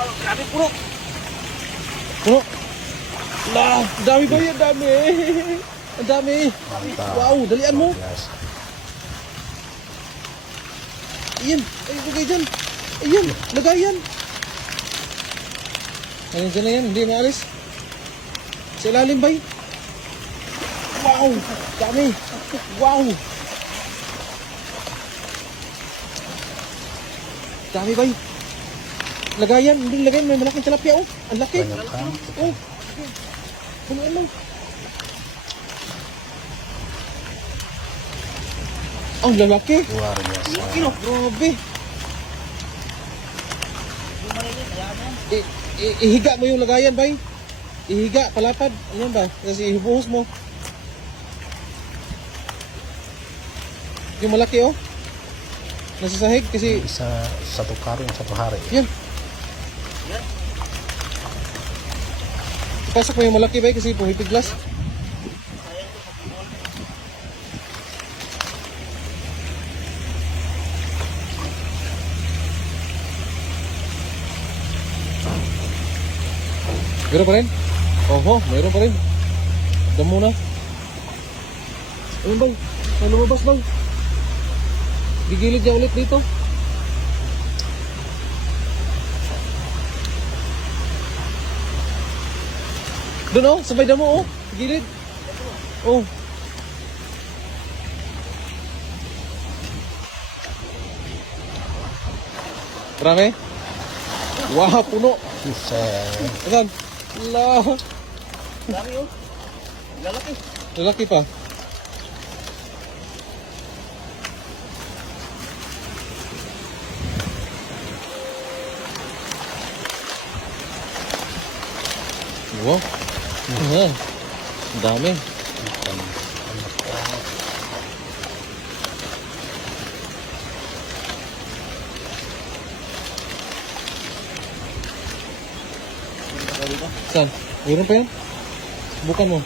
Grabe puno. Puno. Lah, dami ba yan? Dami. Ang dami. Wow, dalian mo. Yes. Ayan, ay, lagay dyan. Ayan, lagayan. Ayan dyan na yan, hindi maalis. Sa ilalim bay. Wow, dami. Wow. Dami bay. Lagayan, hindi lagayan, may malaking tilapia oh. Ang laki. Oh. Punuan mo. Ang lalaki. Luar biasa. Grabe. Ihiga mo yung lagayan, bay. Ihiga, palapad. Ayan ba? Kasi ibuhos mo. Yung malaki, oh. Nasa sahig kasi... Bisa satu karung satu hari. Yan. Ipasok mo yung malaki, bay, kasi pumipiglas. Meron pa rin? Oho, meron pa rin. Damo na. Ayun bang, may lumabas bang. Gigilid niya ulit dito. Doon oh, sabay damo oh. Gilid. Oh. Marami? Wow, puno. Buset. Asan? Allah. Dami oh. Lalaki. Lalaki pa. Wow. Ang dami. Saan? Meron pa yan? Bukan mo.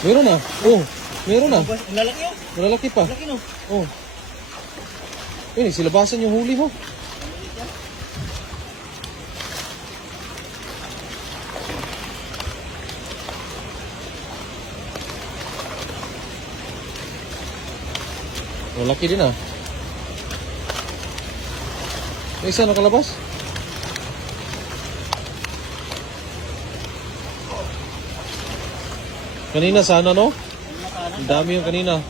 Meron na. Oh, meron na. Lalaki oh. Malalaki pa. Lalaki no. Oh. Ini, silabasan yung huli mo. Malaki din ah. May isa nakalabas. Kanina sana no? Ang dami yung kanina.